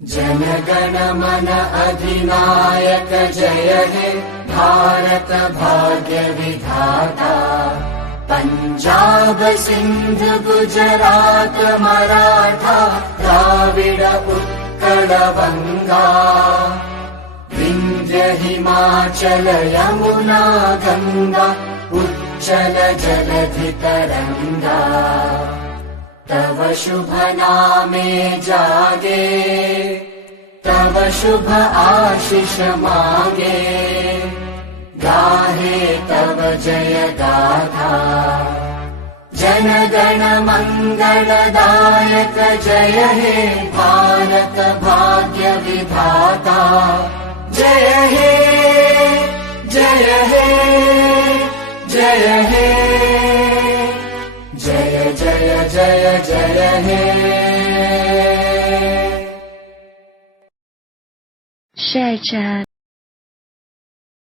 जनगण मन अधिनायक जय हे भारत भाग्य विधाता। पंजाब सिंध गुजरात मराठा द्राविड उत्कल बंगा। विंध्य हिमाचल यमुना गंगा उच्चल जलधि तरंगा। तव शुभ नामे जागे तव शुभ आशीष मागे। गाहे तव जय गाथा जनगण मंगलदायक जय हे भारत भाग्य विधाता। जय हे जय हे जय हे जय जय जय जय हे। ShareChat